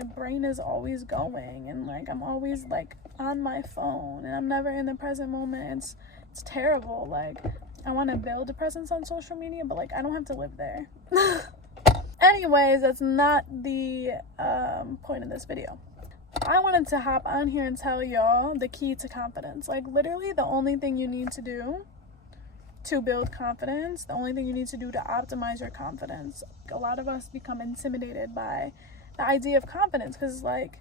my brain is always going, and like I'm always like on my phone, and I'm never in the present moment. It's terrible. Like, I want to build a presence on social media, but like I don't have to live there. Anyways, that's not the point of this video. I wanted to hop on here and tell y'all the key to confidence. Like, literally the only thing you need to do to build confidence, the only thing you need to do to optimize your confidence. A lot of us become intimidated by the idea of confidence, because like,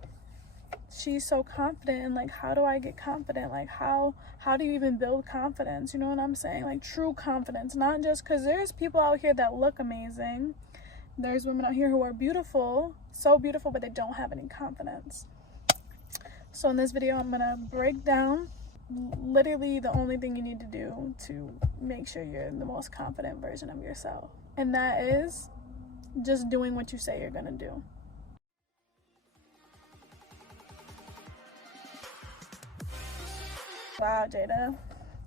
she's so confident, and like, how do I get confident? Like, how do you even build confidence? You know what I'm saying? Like, true confidence, not just because there's people out here that look amazing. There's women out here who are beautiful, so beautiful, but they don't have any confidence. So in this video, I'm gonna break down literally the only thing you need to do to make sure you're the most confident version of yourself. And that is just doing what you say you're gonna do. Wow, Jada,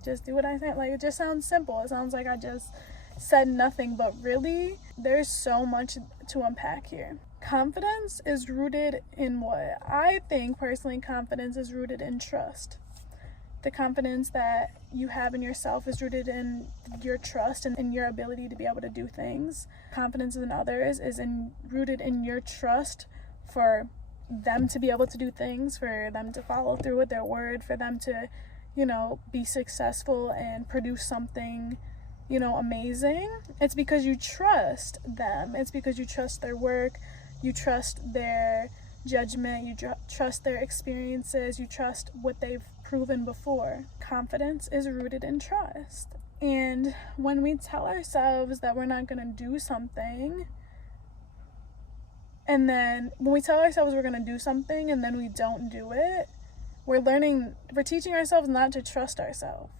just do what I say. Like, it just sounds simple. It sounds like I just said nothing, but really, there's so much to unpack here. Confidence is rooted in what? I think personally, confidence is rooted in trust. The confidence that you have in yourself is rooted in your trust and in your ability to be able to do things. Confidence in others is rooted in your trust for them to be able to do things, for them to follow through with their word, for them to, you know, be successful and produce something, you know, amazing. It's because you trust them. It's because you trust their work. You trust their judgment. You trust their experiences. You trust what they've proven before. Confidence is rooted in trust. And when we tell ourselves that we're not going to do something, and then when we tell ourselves we're going to do something and then we don't do it, we're teaching ourselves not to trust ourselves.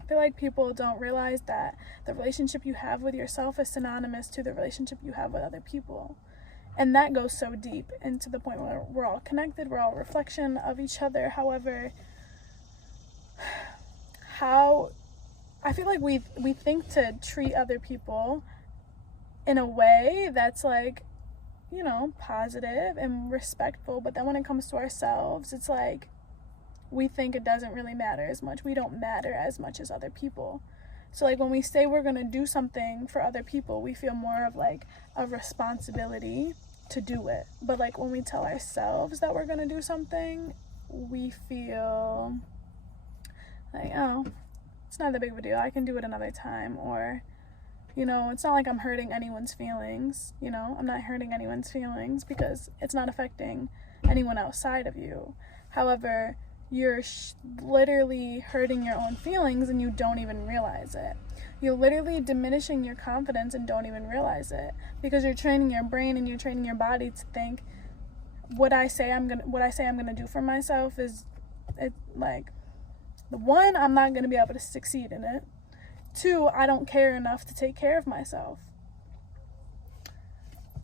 I feel like people don't realize that the relationship you have with yourself is synonymous to the relationship you have with other people. And that goes so deep, and to the point where we're all connected, we're all a reflection of each other. However, I feel like we think to treat other people in a way that's like, you know, positive and respectful, but then when it comes to ourselves, it's like we think it doesn't really matter as much. We don't matter as much as other people. So like, when we say we're going to do something for other people, we feel more of like a responsibility to do it. But like, when we tell ourselves that we're going to do something, we feel like, oh, it's not that big of a deal. I can do it another time. Or, you know, it's not like I'm hurting anyone's feelings. You know, I'm not hurting anyone's feelings because it's not affecting anyone outside of you. However, you're literally hurting your own feelings and you don't even realize it. You're literally diminishing your confidence and don't even realize it, because you're training your brain and you're training your body to think what I say I'm gonna do for myself is, it like, the one, I'm not gonna be able to succeed in it. Two, I don't care enough to take care of myself.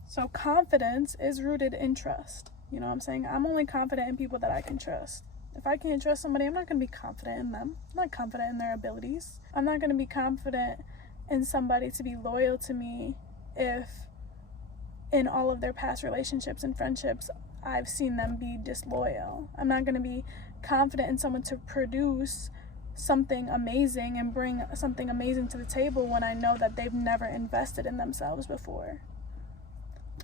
So confidence is rooted in trust. You know what I'm saying? I'm only confident in people that I can trust. If I can't trust somebody, I'm not going to be confident in them. I'm not confident in their abilities. I'm not going to be confident in somebody to be loyal to me if in all of their past relationships and friendships, I've seen them be disloyal. I'm not going to be confident in someone to produce something amazing and bring something amazing to the table when I know that they've never invested in themselves before.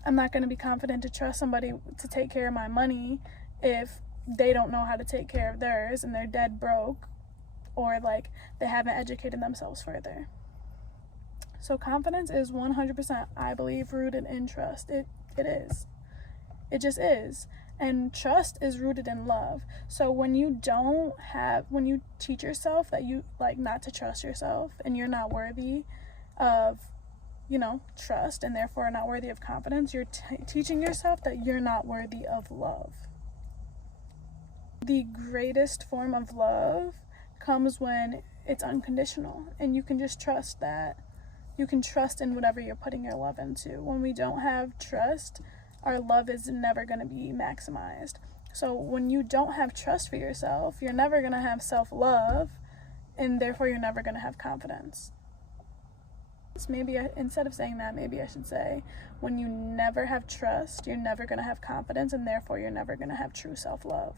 I'm not going to be confident to trust somebody to take care of my money if they don't know how to take care of theirs and they're dead broke, or like they haven't educated themselves further. So confidence is 100%, I believe, rooted in trust. It is. It just is. And trust is rooted in love. So when you teach yourself that you like not to trust yourself and you're not worthy of, you know, trust, and therefore not worthy of confidence, you're teaching yourself that you're not worthy of love. The greatest form of love comes when it's unconditional and you can just trust that. You can trust in whatever you're putting your love into. When we don't have trust, our love is never going to be maximized. So when you don't have trust for yourself, you're never going to have self-love, and therefore you're never going to have confidence. Maybe instead of saying that, maybe I should say, when you never have trust, you're never going to have confidence, and therefore you're never going to have true self-love.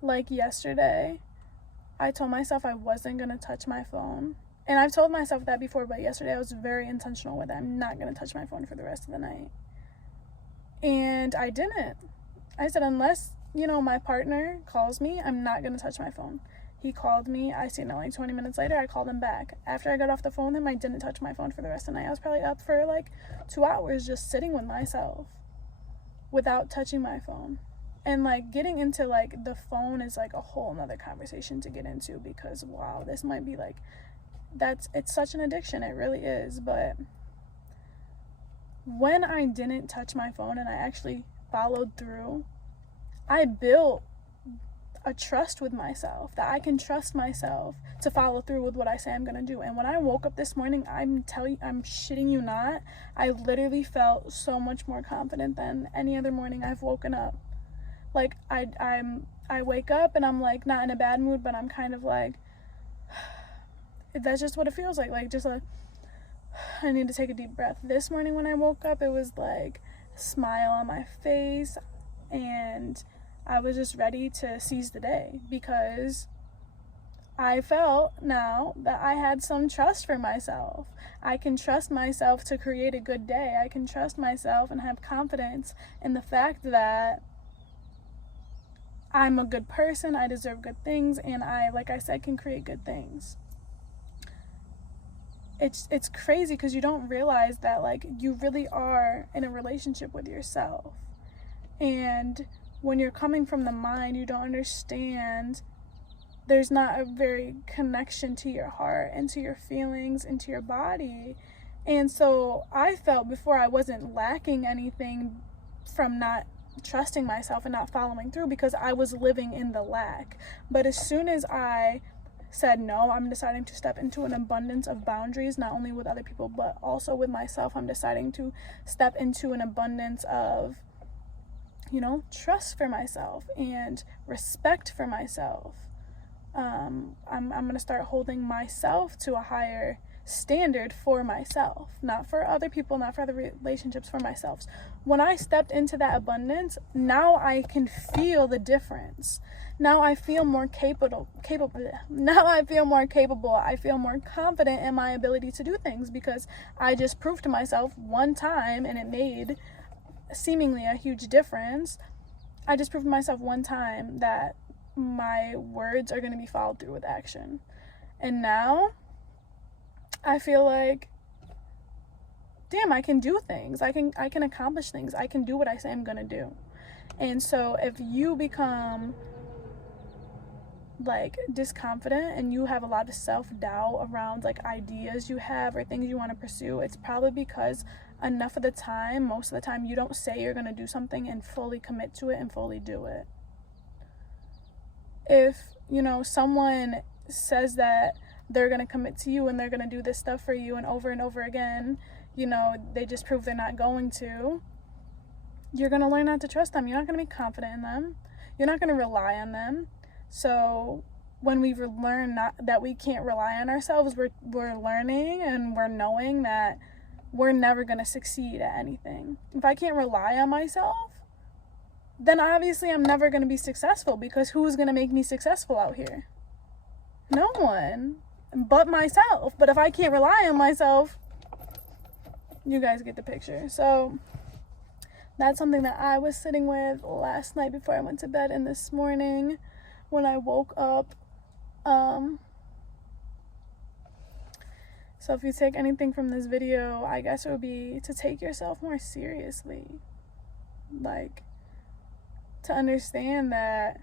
Like yesterday, I told myself I wasn't going to touch my phone. And I've told myself that before, but yesterday I was very intentional with it. I'm not going to touch my phone for the rest of the night. And I didn't. I said, unless, my partner calls me, I'm not going to touch my phone. He called me. I seen it like 20 minutes later. I called him back. After I got off the phone with him, I didn't touch my phone for the rest of the night. I was probably up for like 2 hours just sitting with myself without touching my phone. And like getting into like the phone is like a whole nother conversation to get into, because wow, this might be like, it's such an addiction. It really is. But when I didn't touch my phone and I actually followed through, I built a trust with myself, that I can trust myself to follow through with what I say I'm gonna do. And when I woke up this morning, I'm shitting you not, I literally felt so much more confident than any other morning I've woken up. Like I wake up and I'm like not in a bad mood, but I'm kind of like, that's just what it feels like just I need to take a deep breath. This morning when I woke up, it was like a smile on my face, and I was just ready to seize the day, because I felt now that I had some trust for myself. I can trust myself to create a good day. I can trust myself and have confidence in the fact that I'm a good person, I deserve good things, and I, like I said, can create good things. It's crazy because you don't realize that like you really are in a relationship with yourself. And when you're coming from the mind, you don't understand, there's not a very connection to your heart and to your feelings and to your body. And so I felt before I wasn't lacking anything from not trusting myself and not following through, because I was living in the lack. But as soon as I said no, I'm deciding to step into an abundance of boundaries, not only with other people but also with myself. I'm deciding to step into an abundance of trust for myself and respect for myself. I'm going to start holding myself to a higher standard for myself, not for other people, not for other relationships, for myself. When I stepped into that abundance, now I can feel the difference. Now I feel more capable. Now I feel more capable. I feel more confident in my ability to do things, because I just proved to myself one time, and it made seemingly a huge difference. I just proved to myself one time that my words are going to be followed through with action. And now I feel like, damn, I can do things. I can accomplish things. I can do what I say I'm going to do. And so if you become like disconfident and you have a lot of self-doubt around like ideas you have or things you want to pursue, it's probably because most of the time you don't say you're going to do something and fully commit to it and fully do it. If someone says that they're going to commit to you and they're going to do this stuff for you, and over again they just prove they're not going to, you're going to learn not to trust them. You're not going to be confident in them. You're not going to rely on them. So when we learn that we can't rely on ourselves, we're learning and we're knowing that we're never going to succeed at anything. If I can't rely on myself, then obviously I'm never going to be successful, because who's going to make me successful out here? No one but myself. But if I can't rely on myself, you guys get the picture. So that's something that I was sitting with last night before I went to bed, and this morning when I woke up. So if you take anything from this video, I guess it would be to take yourself more seriously. Like, to understand that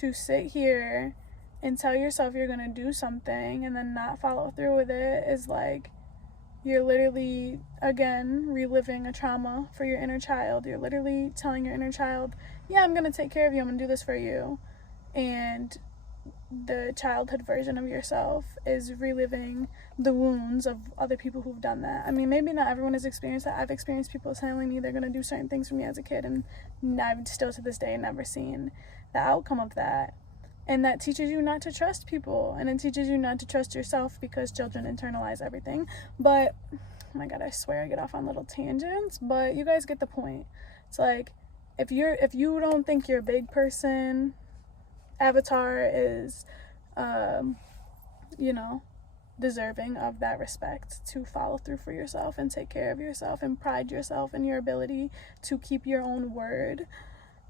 to sit here and tell yourself you're going to do something and then not follow through with it is like you're literally, again, reliving a trauma for your inner child. You're literally telling your inner child, yeah, I'm going to take care of you. I'm going to do this for you. And the childhood version of yourself is reliving the wounds of other people who've done that. I mean, maybe not everyone has experienced that. I've experienced people telling me they're going to do certain things for me as a kid, and I've still to this day never seen the outcome of that. And that teaches you not to trust people, and it teaches you not to trust yourself, because children internalize everything. But oh my god, I swear I get off on little tangents, but you guys get the point. It's like, if you don't think you're a big person, avatar is you know, deserving of that respect, to follow through for yourself and take care of yourself and pride yourself in your ability to keep your own word,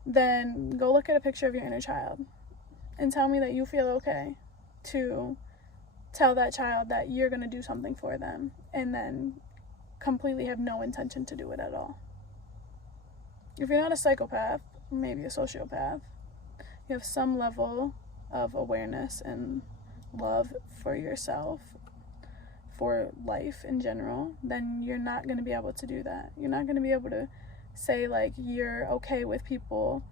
then go look at a picture of your inner child and tell me that you feel okay to tell that child that you're going to do something for them and then completely have no intention to do it at all. If you're not a psychopath, maybe a sociopath, you have some level of awareness and love for yourself, for life in general, then you're not going to be able to do that. You're not going to be able to say like you're okay with people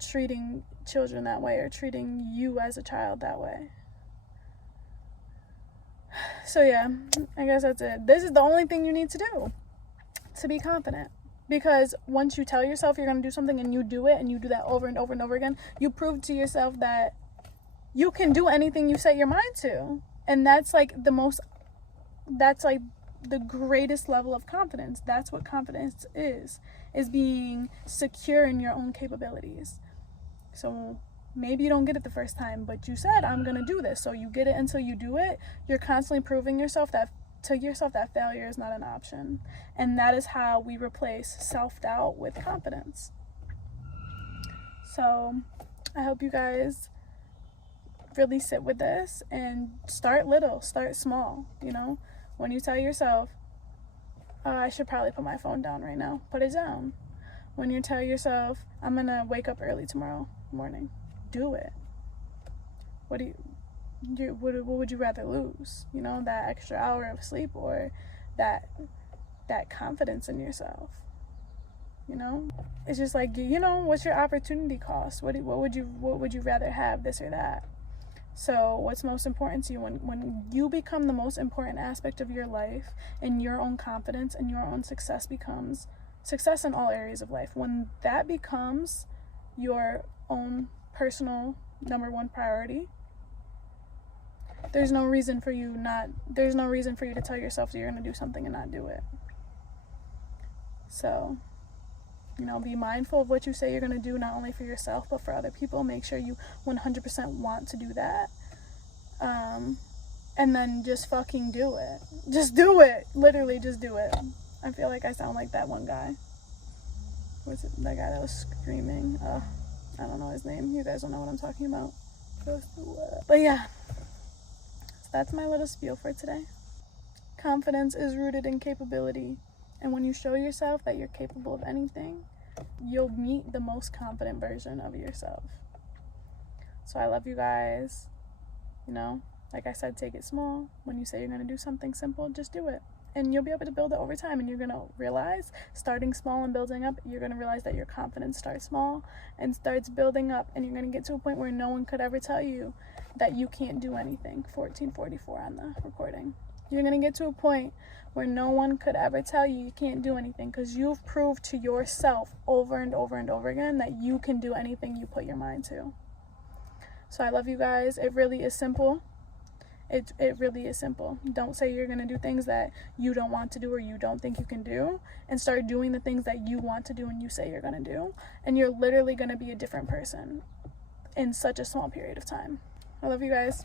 treating children that way or treating you as a child that way. So yeah, I guess that's it. This is the only thing you need to do to be confident. Because once you tell yourself you're going to do something and you do it, and you do that over and over and over again, you prove to yourself that you can do anything you set your mind to. And that's like the greatest level of confidence. That's what confidence is being secure in your own capabilities. So maybe you don't get it the first time, but you said, I'm going to do this. So you get it until you do it. You're constantly proving to yourself that failure is not an option. And that is how we replace self-doubt with confidence. So I hope you guys really sit with this and start little, start small. You know, when you tell yourself, oh, I should probably put my phone down right now, put it down. When you tell yourself, I'm going to wake up early tomorrow morning, do it. What would you rather lose? You know, that extra hour of sleep or that confidence in yourself? You know, it's just like, you know, what's your opportunity cost? What would you rather have, this or that? So what's most important to you? When you become the most important aspect of your life, and your own confidence and your own success becomes success in all areas of life, when that becomes your own personal number one priority, there's no reason for you to tell yourself that you're going to do something and not do it. So, you know, be mindful of what you say you're going to do, not only for yourself, but for other people. Make sure you 100% want to do that. And then just fucking do it. Just do it. Literally, just do it. I feel like I sound like that one guy. Was it that guy that was screaming? I don't know his name. You guys don't know what I'm talking about. But yeah, so that's my little spiel for today. Confidence is rooted in capability. And when you show yourself that you're capable of anything, you'll meet the most confident version of yourself. So I love you guys. You know, like I said, take it small. When you say you're going to do something simple, just do it. And you'll be able to build it over time. And you're going to realize, starting small and building up, you're going to realize that your confidence starts small and starts building up. And you're going to get to a point where no one could ever tell you that you can't do anything. 1444 on the recording. You're going to get to a point where no one could ever tell you can't do anything, because you've proved to yourself over and over and over again that you can do anything you put your mind to. So I love you guys. It really is simple. It really is simple. Don't say you're going to do things that you don't want to do or you don't think you can do, and start doing the things that you want to do and you say you're going to do. And you're literally going to be a different person in such a small period of time. I love you guys.